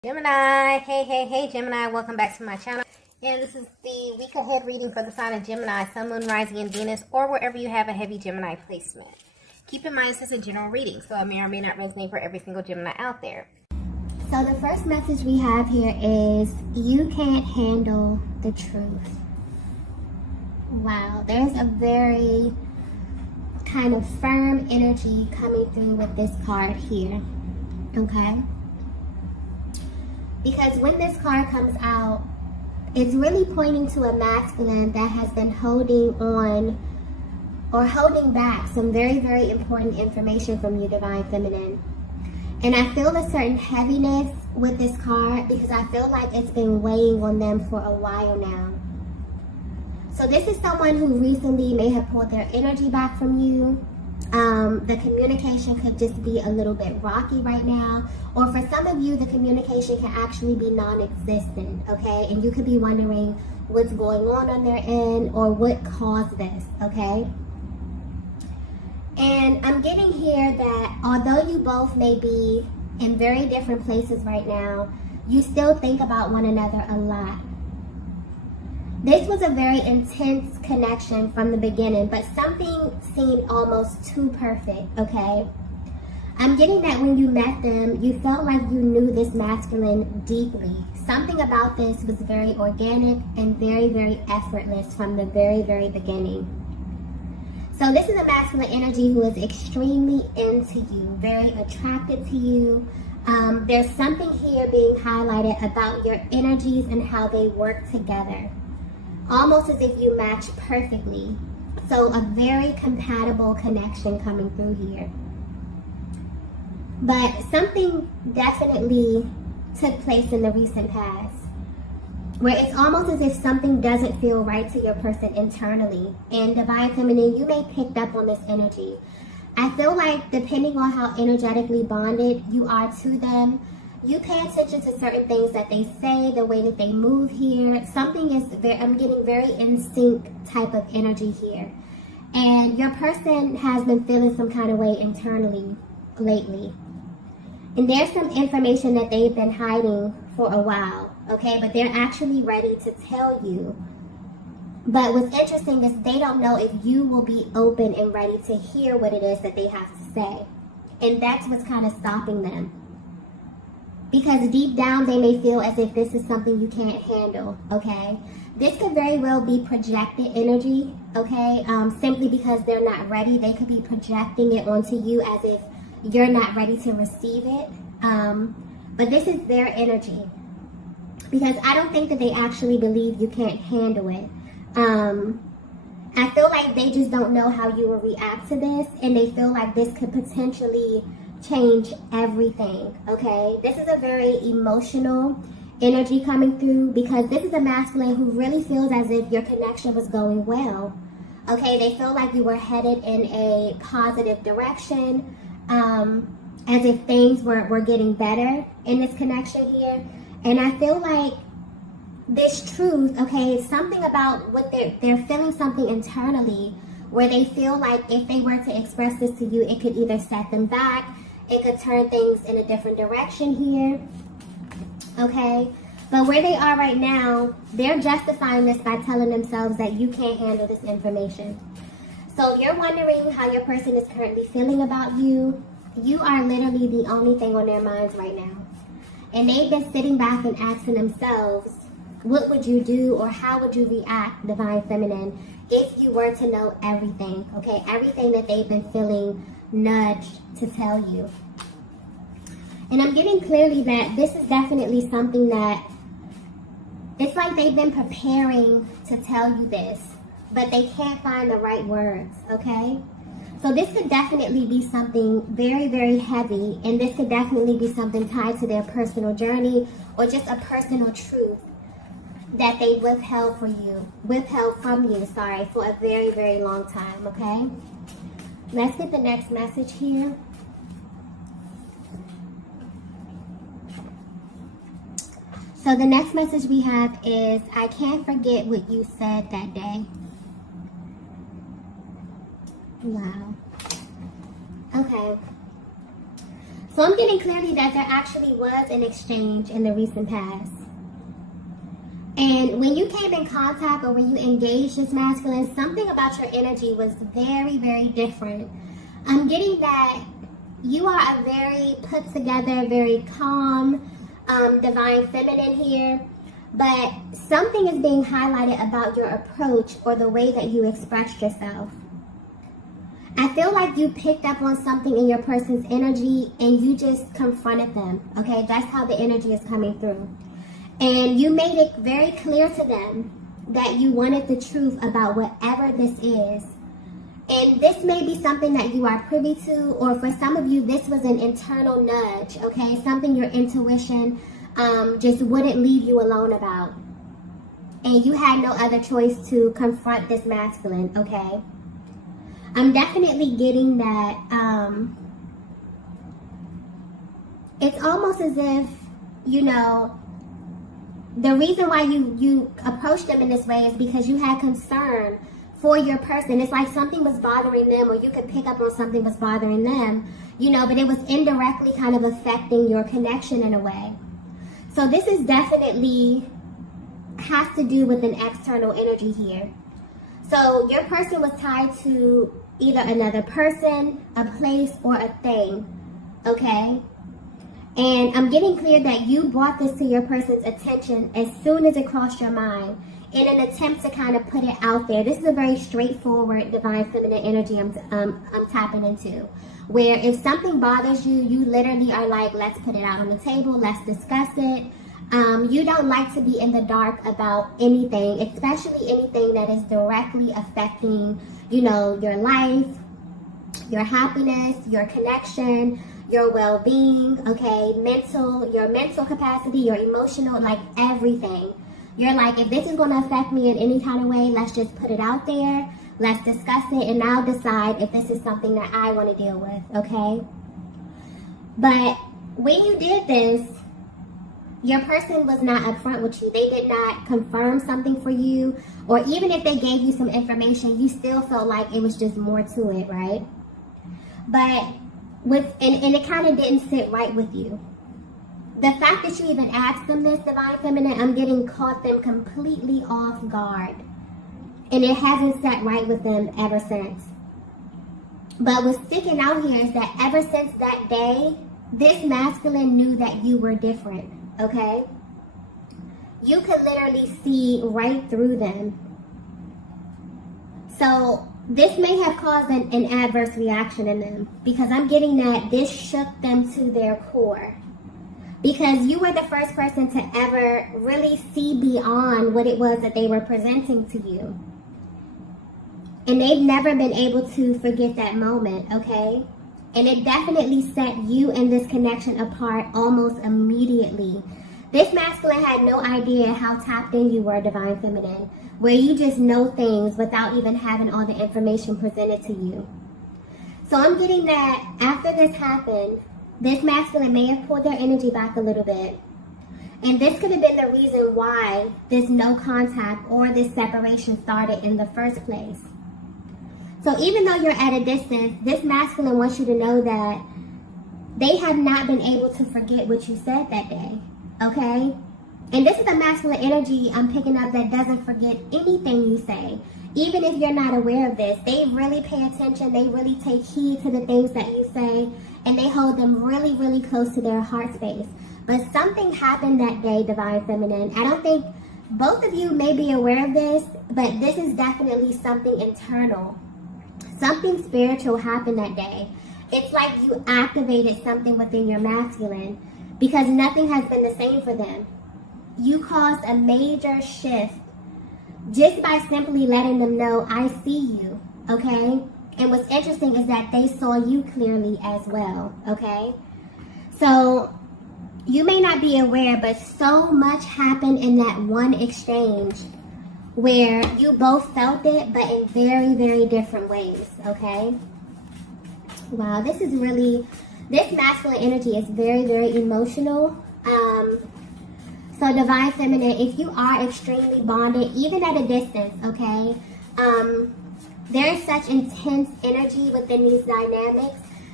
Gemini, hey Gemini, welcome back to my channel. And this is the week ahead reading for the sign of Gemini, Sun, Moon, Rising, and Venus, or wherever you have a heavy Gemini placement. Keep in mind this is a general reading, so it may or may not resonate for every single Gemini out there. So the first message we have here is, you can't handle the truth. Wow, there's a very kind of firm energy coming through with this card here, okay? Because when this card comes out, it's really pointing to a masculine that has been holding on or holding back some very, very important information from you, Divine Feminine. And I feel a certain heaviness with this card because I feel like it's been weighing on them for a while now. So this is someone who recently may have pulled their energy back from you. The communication could just be a little bit rocky right now. Or for some of you, the communication can actually be non-existent, okay? And you could be wondering what's going on their end or what caused this, okay? And I'm getting here that although you both may be in very different places right now, you still think about one another a lot. This was a very intense connection from the beginning, but something seemed almost too perfect, okay? I'm getting that when you met them, you felt like you knew this masculine deeply. Something about this was very organic and very, very effortless from the very, very beginning. So this is a masculine energy who is extremely into you, very attracted to you. There's something here being highlighted about your energies and how they work together. Almost as if you match perfectly. So a very compatible connection coming through here. But something definitely took place in the recent past where it's almost as if something doesn't feel right to your person internally. And Divine Feminine, you may pick up on this energy. I feel like depending on how energetically bonded you are to them, you pay attention to certain things that they say, the way that they move here. Something is I'm getting very in sync type of energy here. And your person has been feeling some kind of way internally lately. And there's some information that they've been hiding for a while, okay? But they're actually ready to tell you. But what's interesting is they don't know if you will be open and ready to hear what it is that they have to say. And that's what's kind of stopping them. Because deep down, they may feel as if this is something you can't handle, okay? This could very well be projected energy, okay? Simply because they're not ready. They could be projecting it onto you as if you're not ready to receive it. But this is their energy. Because I don't think that they actually believe you can't handle it. I feel like they just don't know how you will react to this. And they feel like this could potentially change everything, okay? This is a very emotional energy coming through because this is a masculine who really feels as if your connection was going well, okay? They feel like you were headed in a positive direction, as if things were getting better in this connection here. And I feel like this truth, okay, something about what they're feeling something internally where they feel like if they were to express this to you, it could either set them back, it could turn things in a different direction here, okay? But where they are right now, they're justifying this by telling themselves that you can't handle this information. So if you're wondering how your person is currently feeling about you, you are literally the only thing on their minds right now. And they've been sitting back and asking themselves, what would you do or how would you react, Divine Feminine, if you were to know everything, okay? Everything that they've been feeling nudged to tell you. And I'm getting clearly that this is definitely something that it's like they've been preparing to tell you this, but they can't find the right words, okay? So this could definitely be something very, very heavy, and this could definitely be something tied to their personal journey or just a personal truth that they withheld from you, for a very, very long time, okay? Let's get the next message here. So the next message we have is, I can't forget what you said that day. Wow. Okay. So I'm getting clearly that there actually was an exchange in the recent past. And when you came in contact or when you engaged this masculine, something about your energy was very, very different. I'm getting that you are a very put together, very calm, divine feminine here. But something is being highlighted about your approach or the way that you expressed yourself. I feel like you picked up on something in your person's energy and you just confronted them, okay? That's how the energy is coming through. And you made it very clear to them that you wanted the truth about whatever this is. And this may be something that you are privy to, or for some of you, this was an internal nudge, okay? Something your intuition just wouldn't leave you alone about. And you had no other choice to confront this masculine, okay? I'm definitely getting that it's almost as if, you know, the reason why you approached them in this way is because you had concern for your person. It's like something was bothering them, or you could pick up on something was bothering them, you know, but it was indirectly kind of affecting your connection in a way. So this is definitely has to do with an external energy here. So your person was tied to either another person, a place, or a thing, okay? And I'm getting clear that you brought this to your person's attention as soon as it crossed your mind in an attempt to kind of put it out there. This is a very straightforward divine feminine energy I'm tapping into, where if something bothers you, you literally are like, let's put it out on the table, let's discuss it. You don't like to be in the dark about anything, especially anything that is directly affecting, you know, your life, your happiness, your connection, your well-being, okay, your mental capacity, your emotional, like everything. You're like, if this is going to affect me in any kind of way, let's just put it out there, let's discuss it, and I'll decide if this is something that I want to deal with, okay? But when you did this, your person was not upfront with you. They did not confirm something for you, or even if they gave you some information, you still felt like it was just more to it, right? But and it kind of didn't sit right with you. The fact that you even asked them this, divine feminine, I'm getting caught them completely off guard, and it hasn't sat right with them ever since. But what's sticking out here is that ever since that day, this masculine knew that you were different. Okay? You could literally see right through them. So this may have caused an adverse reaction in them, because I'm getting that this shook them to their core. Because you were the first person to ever really see beyond what it was that they were presenting to you. And they've never been able to forget that moment, okay? And it definitely set you and this connection apart almost immediately. This masculine had no idea how tapped in you were, divine feminine, where you just know things without even having all the information presented to you. So I'm getting that after this happened, this masculine may have pulled their energy back a little bit. And this could have been the reason why this no contact or this separation started in the first place. So even though you're at a distance, this masculine wants you to know that they have not been able to forget what you said that day, okay? And this is a masculine energy I'm picking up that doesn't forget anything you say. Even if you're not aware of this, they really pay attention, they really take heed to the things that you say, and they hold them really, really close to their heart space. But something happened that day, divine feminine. I don't think both of you may be aware of this, but this is definitely something internal. Something spiritual happened that day. It's like you activated something within your masculine, because nothing has been the same for them. You caused a major shift just by simply letting them know, I see you, okay? And what's interesting is that they saw you clearly as well, okay? So you may not be aware, but so much happened in that one exchange where you both felt it, but in very, very different ways, okay? Wow, this masculine energy is very, very emotional. So divine feminine, if you are extremely bonded, even at a distance, okay, there is such intense energy within these dynamics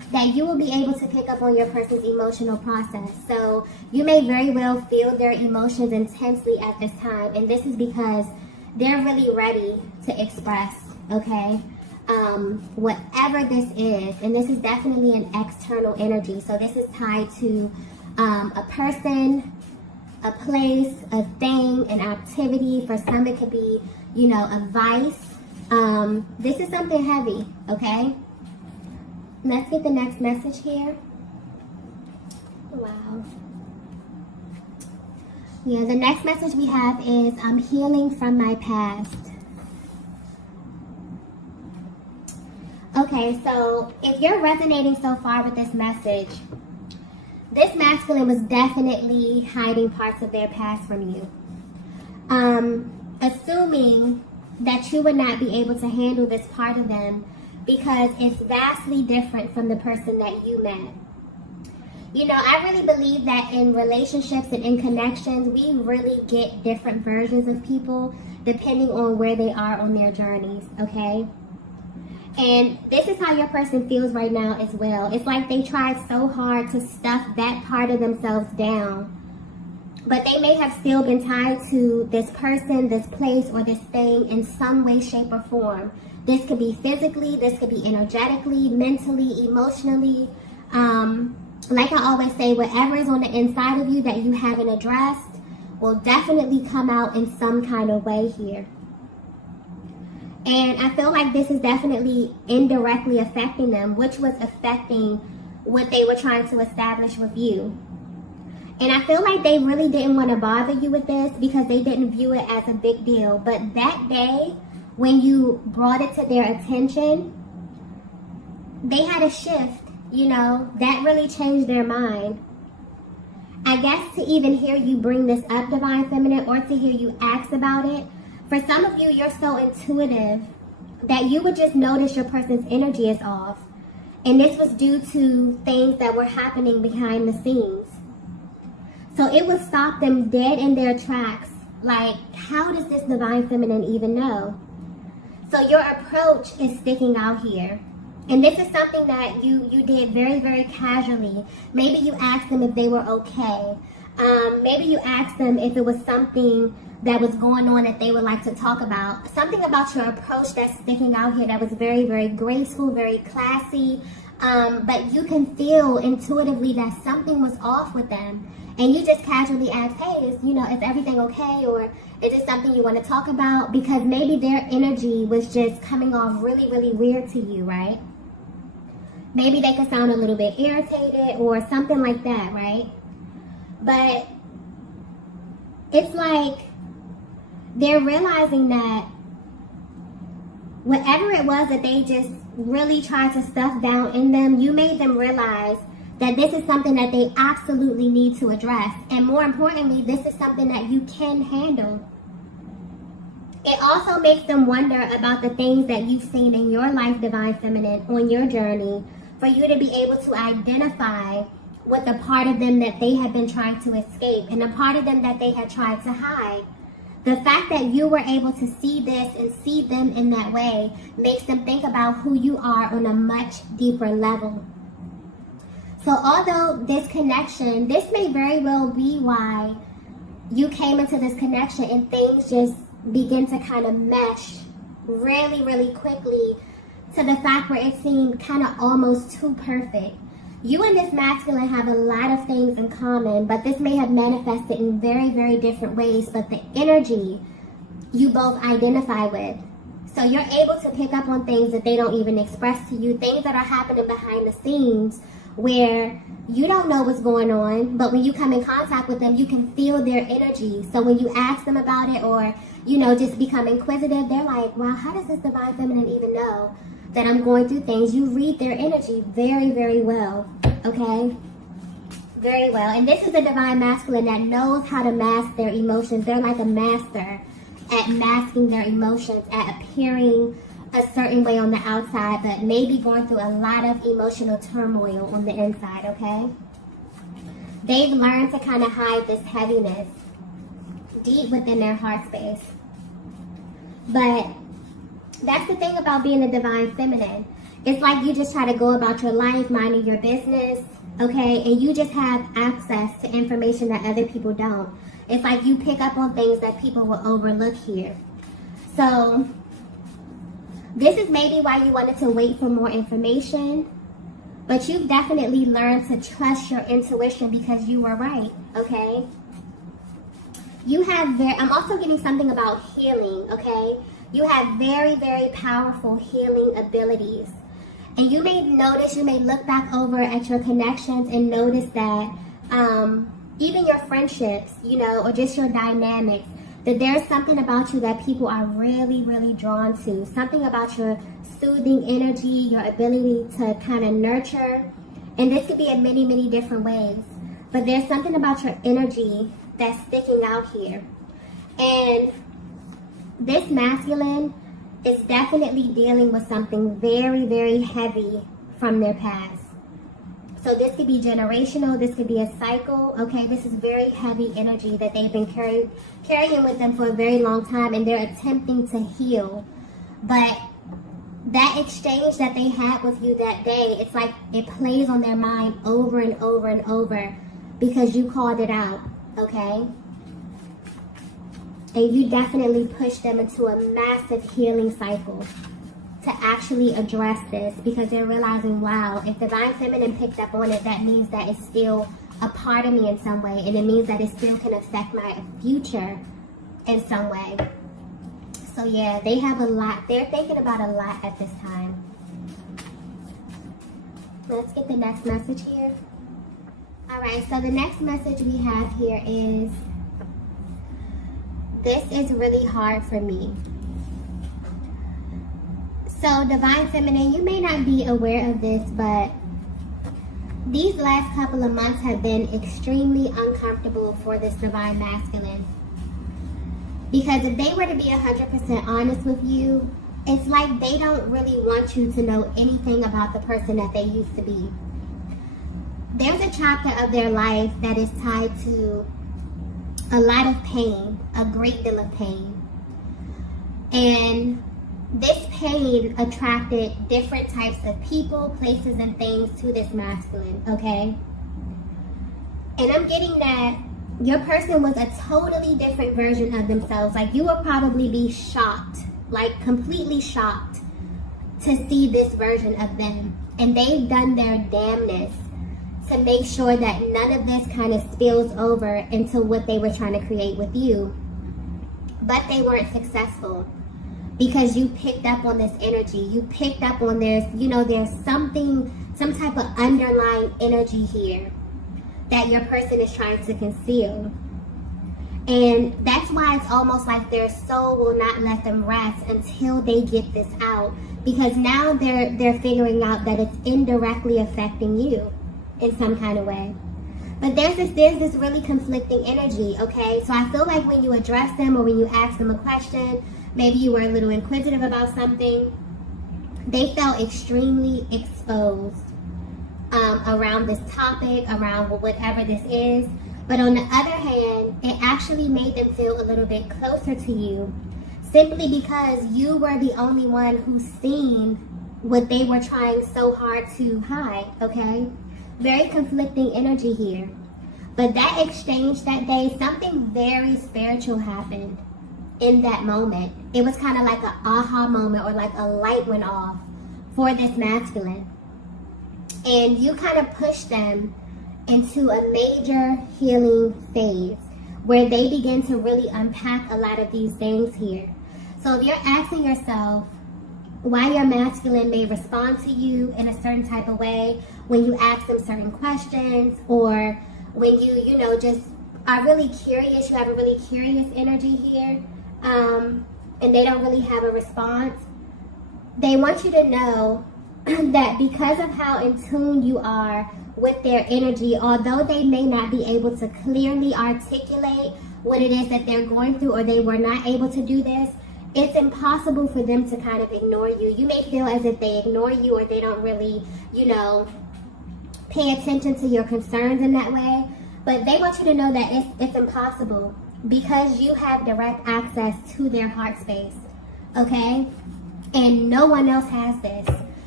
that you will be able to pick up on your person's emotional process. So you may very well feel their emotions intensely at this time, and this is because they're really ready to express, okay? Whatever this is, and this is definitely an external energy. So this is tied to a person, a place, a thing, an activity. For some, it could be, a vice. This is something heavy, okay? Let's get the next message here. Wow. Yeah, the next message we have is, I'm healing from my past. Okay, so if you're resonating so far with this message, this masculine was definitely hiding parts of their past from you. Assuming that you would not be able to handle this part of them because it's vastly different from the person that you met. I really believe that in relationships and in connections, we really get different versions of people depending on where they are on their journeys, okay? And this is how your person feels right now as well. It's like they tried so hard to stuff that part of themselves down, but they may have still been tied to this person, this place, or this thing in some way, shape, or form. This could be physically, this could be energetically, mentally, emotionally. Like I always say, whatever is on the inside of you that you haven't addressed will definitely come out in some kind of way here. And I feel like this is definitely indirectly affecting them, which was affecting what they were trying to establish with you. And I feel like they really didn't want to bother you with this because they didn't view it as a big deal. But that day, when you brought it to their attention, they had a shift, that really changed their mind. I guess to even hear you bring this up, Divine Feminine, or to hear you ask about it, for some of you, you're so intuitive that you would just notice your person's energy is off. And this was due to things that were happening behind the scenes. So it would stop them dead in their tracks. Like, how does this Divine Feminine even know? So your approach is sticking out here. And this is something that you did very, very casually. Maybe you asked them if they were okay. Maybe you asked them if it was something that was going on that they would like to talk about. Something about your approach that's sticking out here that was very, very graceful, very classy. But you can feel intuitively that something was off with them. And you just casually ask, hey, is everything okay? Or is it something you want to talk about? Because maybe their energy was just coming off really, really weird to you, right? Maybe they could sound a little bit irritated or something like that, right? But it's like they're realizing that whatever it was that they just really tried to stuff down in them, you made them realize that this is something that they absolutely need to address. And more importantly, this is something that you can handle. It also makes them wonder about the things that you've seen in your life, Divine Feminine, on your journey, for you to be able to identify with the part of them that they had been trying to escape and the part of them that they had tried to hide. The fact that you were able to see this and see them in that way makes them think about who you are on a much deeper level. So although this connection, this may very well be why you came into this connection and things just begin to kind of mesh really, really quickly to the fact where it seemed kind of almost too perfect. You and this masculine have a lot of things in common, but this may have manifested in very, very different ways, but the energy you both identify with. So you're able to pick up on things that they don't even express to you, things that are happening behind the scenes where you don't know what's going on, but when you come in contact with them, you can feel their energy. So when you ask them about it or, just become inquisitive, they're like, wow, how does this Divine Feminine even know that I'm going through things? You read their energy very, very well, okay? Very well. And this is a Divine Masculine that knows how to mask their emotions. They're like a master at masking their emotions, at appearing a certain way on the outside, but maybe going through a lot of emotional turmoil on the inside, okay? They've learned to kind of hide this heaviness deep within their heart space. But that's the thing about being a Divine Feminine. It's like you just try to go about your life, minding your business, okay? And you just have access to information that other people don't. It's like you pick up on things that people will overlook here. So this is maybe why you wanted to wait for more information, but you've definitely learned to trust your intuition because you were right, okay? You have I'm also getting something about healing, okay? You have very, very powerful healing abilities. And you may notice, you may look back over at your connections and notice that even your friendships, you know, or just your dynamics, that there's something about you that people are really, really drawn to. Something about your soothing energy, your ability to kind of nurture. And this could be in many, many different ways. But there's something about your energy that's sticking out here. And this masculine is definitely dealing with something very, very heavy from their past. So this could be generational, this could be a cycle, okay? This is very heavy energy that they've been carrying with them for a very long time, and they're attempting to heal. But that exchange that they had with you that day, it's like it plays on their mind over and over and over because you called it out, okay? And you definitely push them into a massive healing cycle to actually address this because they're realizing, wow, if Divine Feminine picked up on it, that means that it's still a part of me in some way, and it means that it still can affect my future in some way. So yeah, they have a lot. They're thinking about a lot at this time. Let's get the next message here. All right, so the next message we have here is, this is really hard for me. So Divine Feminine, you may not be aware of this, but these last couple of months have been extremely uncomfortable for this Divine Masculine. Because if they were to be 100% honest with you, it's like they don't really want you to know anything about the person that they used to be. There's a chapter of their life that is tied to a lot of pain, a great deal of pain. And this pain attracted different types of people, places, and things to this masculine, okay? And I'm getting that your person was a totally different version of themselves. Like, you will probably be shocked, like completely shocked to see this version of them. And they've done their damnness to make sure that none of this kind of spills over into what they were trying to create with you. But they weren't successful because you picked up on this energy. You picked up on there's some type of underlying energy here that your person is trying to conceal. And that's why it's almost like their soul will not let them rest until they get this out. Because now they're figuring out that it's indirectly affecting you in some kind of way. But there's this really conflicting energy, okay? So I feel like when you address them or when you ask them a question, maybe you were a little inquisitive about something, they felt extremely exposed around this topic, around whatever this is. But on the other hand, it actually made them feel a little bit closer to you simply because you were the only one who's seen what they were trying so hard to hide, okay? Very conflicting energy here. But that exchange that day, something very spiritual happened in that moment. It was kind of like an aha moment, or like a light went off for this masculine. And you kind of pushed them into a major healing phase where they begin to really unpack a lot of these things here. So if you're asking yourself why your masculine may respond to you in a certain type of way when you ask them certain questions, or when you just are really curious, you have a really curious energy here, and they don't really have a response, they want you to know that because of how in tune you are with their energy, although they may not be able to clearly articulate what it is that they're going through, or they were not able to do this, it's impossible for them to kind of ignore you. You may feel as if they ignore you, or they don't really, pay attention to your concerns in that way. But they want you to know that it's impossible because you have direct access to their heart space, okay? And no one else has this.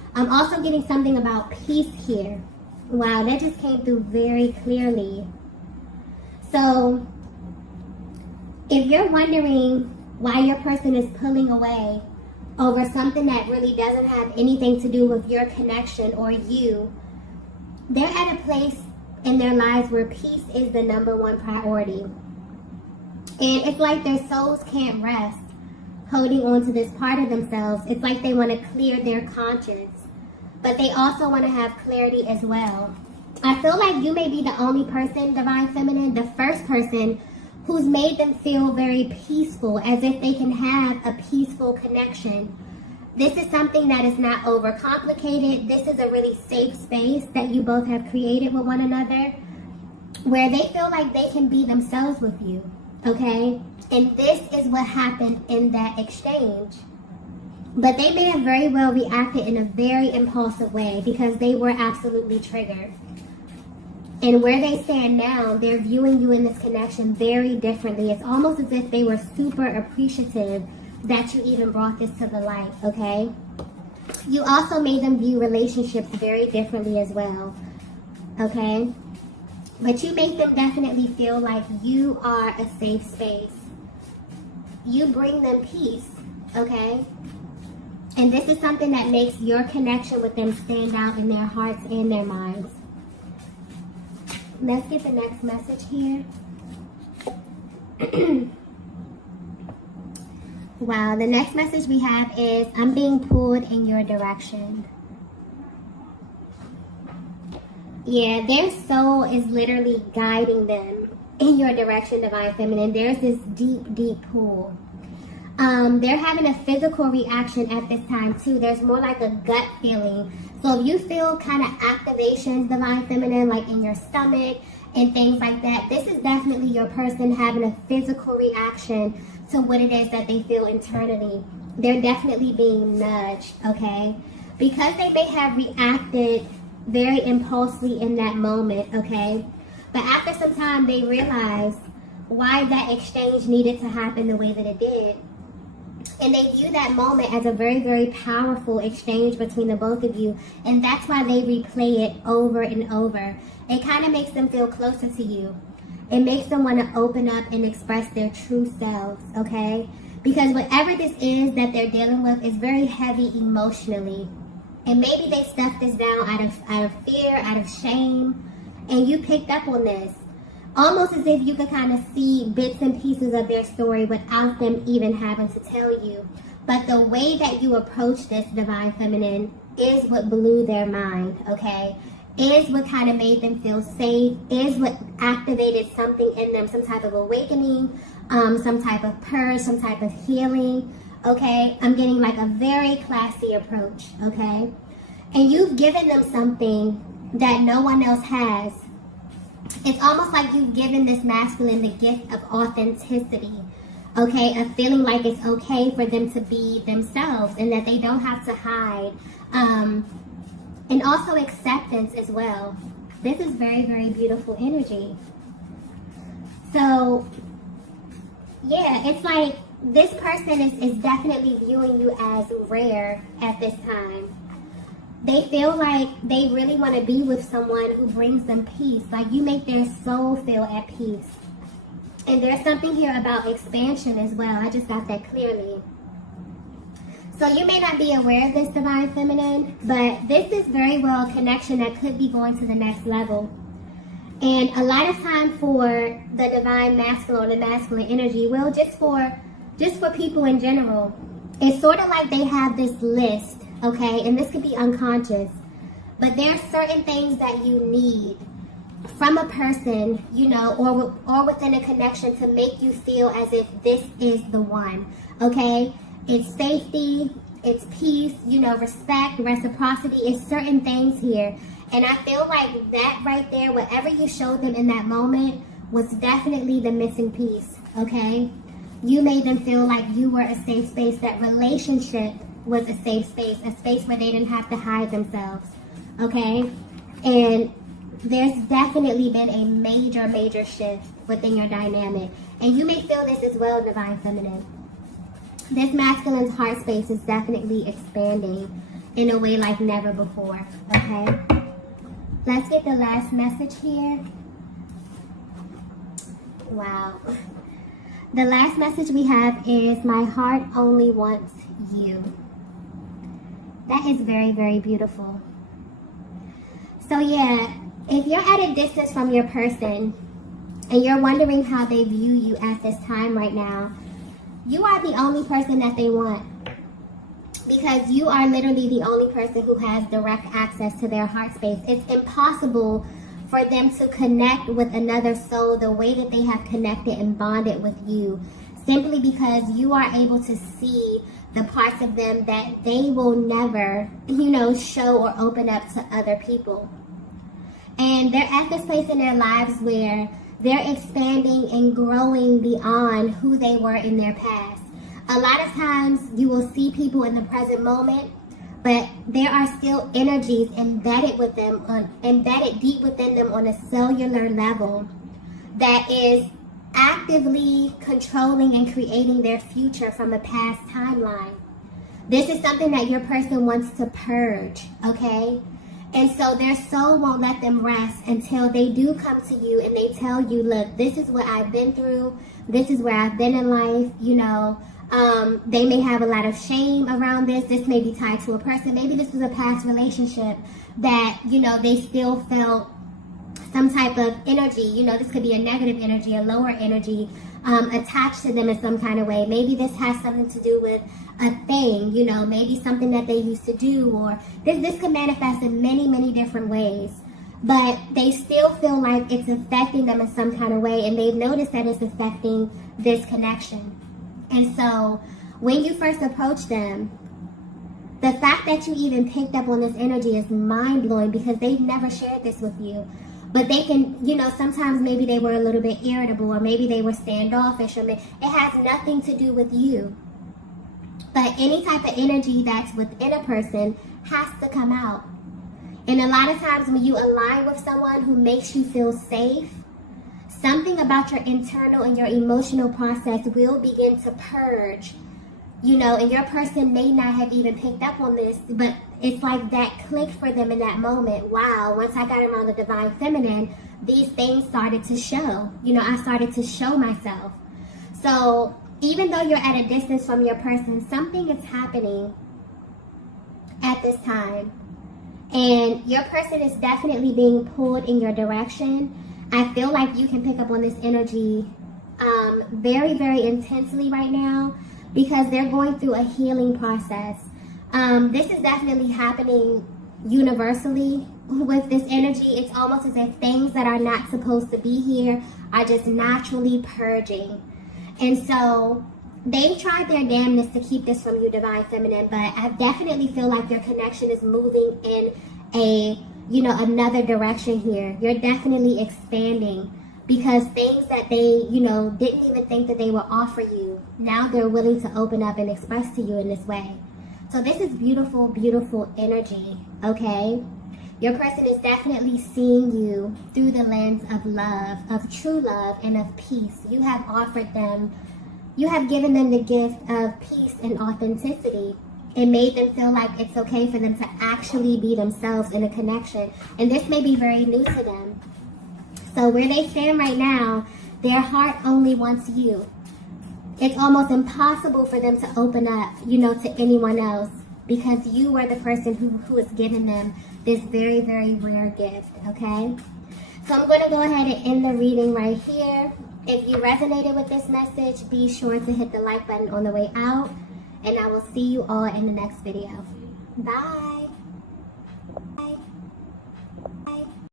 I'm also getting something about peace here. Wow, that just came through very clearly. So, if you're wondering why your person is pulling away over something that really doesn't have anything to do with your connection or you, they're at a place in their lives where peace is the number one priority. And it's like their souls can't rest holding on to this part of themselves. It's like they want to clear their conscience, but they also want to have clarity as well. I feel like you may be the only person, Divine Feminine, the first person who's made them feel very peaceful, as if they can have a peaceful connection. This is something that is not overcomplicated. This is a really safe space that you both have created with one another, where they feel like they can be themselves with you, okay? And this is what happened in that exchange. But they may have very well reacted in a very impulsive way because they were absolutely triggered. And where they stand now, they're viewing you in this connection very differently. It's almost as if they were super appreciative that you even brought this to the light, okay? You also made them view relationships very differently as well, okay? But you make them definitely feel like you are a safe space. You bring them peace, okay? And this is something that makes your connection with them stand out in their hearts and their minds. Let's get the next message here. Wow, the next message we have is, I'm being pulled in your direction. Yeah, their soul is literally guiding them in your direction, Divine Feminine. There's this deep, deep pull. They're having a physical reaction at this time too. There's more like a gut feeling. So if you feel kind of activations, Divine Feminine, like in your stomach and things like that, this is definitely your person having a physical reaction to what it is that they feel internally. They're definitely being nudged, okay? Because they may have reacted very impulsively in that moment, okay? But after some time, they realize why that exchange needed to happen the way that it did. And they view that moment as a very, very powerful exchange between the both of you. And that's why they replay it over and over. It kind of makes them feel closer to you. It makes them want to open up and express their true selves, okay? Because whatever this is that they're dealing with is very heavy emotionally. And maybe they stuffed this down out of fear, out of shame. And you picked up on this. Almost as if you could kind of see bits and pieces of their story without them even having to tell you. But the way that you approach this, Divine Feminine, is what blew their mind, okay? Is what kind of made them feel safe, is what activated something in them, some type of awakening, some type of purge, some type of healing, okay? I'm getting like a very classy approach, okay? And you've given them something that no one else has. It's almost like you've given this masculine the gift of authenticity, okay? Of feeling like it's okay for them to be themselves and that they don't have to hide. And also acceptance as well. This is very, very beautiful energy. So, yeah, it's like this person is definitely viewing you as rare at this time. They feel like they really want to be with someone who brings them peace. Like you make their soul feel at peace. And there's something here about expansion as well. I just got that clearly. So you may not be aware of this, Divine Feminine, but this is very well a connection that could be going to the next level. And a lot of time for the Divine Masculine or the masculine energy, well, just for people in general, it's sort of like they have this list, okay? And this could be unconscious, but there are certain things that you need from a person, you know, or within a connection to make you feel as if this is the one, okay? It's safety, it's peace, you know, respect, reciprocity. It's certain things here. And I feel like that right there, whatever you showed them in that moment, was definitely the missing piece, okay? You made them feel like you were a safe space. That relationship was a safe space where they didn't have to hide themselves, okay? And there's definitely been a major, major shift within your dynamic. And you may feel this as well, Divine Feminine. This masculine's heart space is definitely expanding. in a way like never before, okay? Let's get the last message here. Wow. The last message we have is, my heart only wants you. That is very, very beautiful. So yeah, if you're at a distance from your person and you're wondering how they view you at this time right now, you are the only person that they want. Because you are literally the only person who has direct access to their heart space. It's impossible for them to connect with another soul the way that they have connected and bonded with you, simply because you are able to see the parts of them that they will never, show or open up to other people. And they're at this place in their lives where they're expanding and growing beyond who they were in their past. A lot of times you will see people in the present moment, but there are still energies embedded deep within them on a cellular level that is actively controlling and creating their future from a past timeline. This is something that your person wants to purge, okay? And so their soul won't let them rest until they do come to you and they tell you, look, this is what I've been through. This is where I've been in life, They may have a lot of shame around this. This may be tied to a person. Maybe this was a past relationship that, they still felt some type of energy. This could be a negative energy, a lower energy attached to them in some kind of way. Maybe this has something to do with a thing, maybe something that they used to do, or this could manifest in many, many different ways. But they still feel like it's affecting them in some kind of way, and they've noticed that it's affecting this connection. And so when you first approach them, the fact that you even picked up on this energy is mind-blowing, because they've never shared this with you. But they can, sometimes maybe they were a little bit irritable, or maybe they were standoffish, or it has nothing to do with you. But any type of energy that's within a person has to come out. And a lot of times when you align with someone who makes you feel safe, something about your internal and your emotional process will begin to purge, and your person may not have even picked up on this, but it's like that click for them in that moment. Wow, once I got around the divine feminine, these things started to show. I started to show myself. So even though you're at a distance from your person, something is happening at this time. And your person is definitely being pulled in your direction. I feel like you can pick up on this energy very, very intensely right now, because they're going through a healing process. This is definitely happening universally with this energy. It's almost as if things that are not supposed to be here are just naturally purging. And so they tried their damnness to keep this from you, Divine Feminine, but I definitely feel like your connection is moving in another direction here. You're definitely expanding, because things that they, didn't even think that they would offer you, now they're willing to open up and express to you in this way. So this is beautiful, beautiful energy, okay? Your person is definitely seeing you through the lens of love, of true love, and of peace. You have offered them, you have given them the gift of peace and authenticity. It made them feel like it's okay for them to actually be themselves in a connection. And this may be very new to them. So where they stand right now, their heart only wants you. It's almost impossible for them to open up, to anyone else, because you were the person who has given them this very, very rare gift, okay? So I'm going to go ahead and end the reading right here. If you resonated with this message, be sure to hit the like button on the way out, and I will see you all in the next video. Bye.